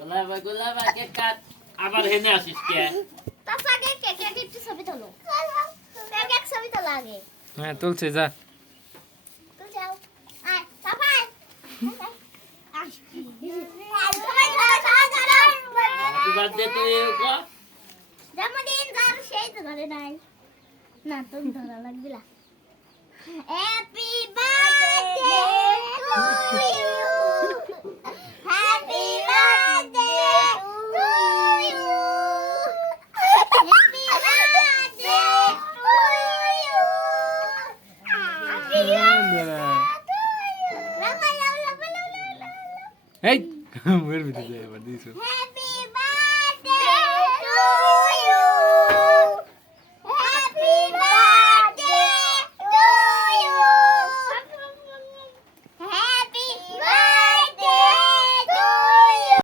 গোলাপা cake cut আবার হেনে আসিস কে তার আগে কেক একটু ছবি তোলো কেক ছবি তোলো আগে হ্যাঁ তুলছে যা তো যাও আয় সাফাই হ্যাপি বার্থডে টু ইউ কো জন্মদিন যার সেই তো ধরে নাই না তুমি ধরা লাগবে না happy birthday to you happy birthday to you happy birthday to you happy birthday এই মেরে ভিতরে যাই আবার দিছো হ্যাপি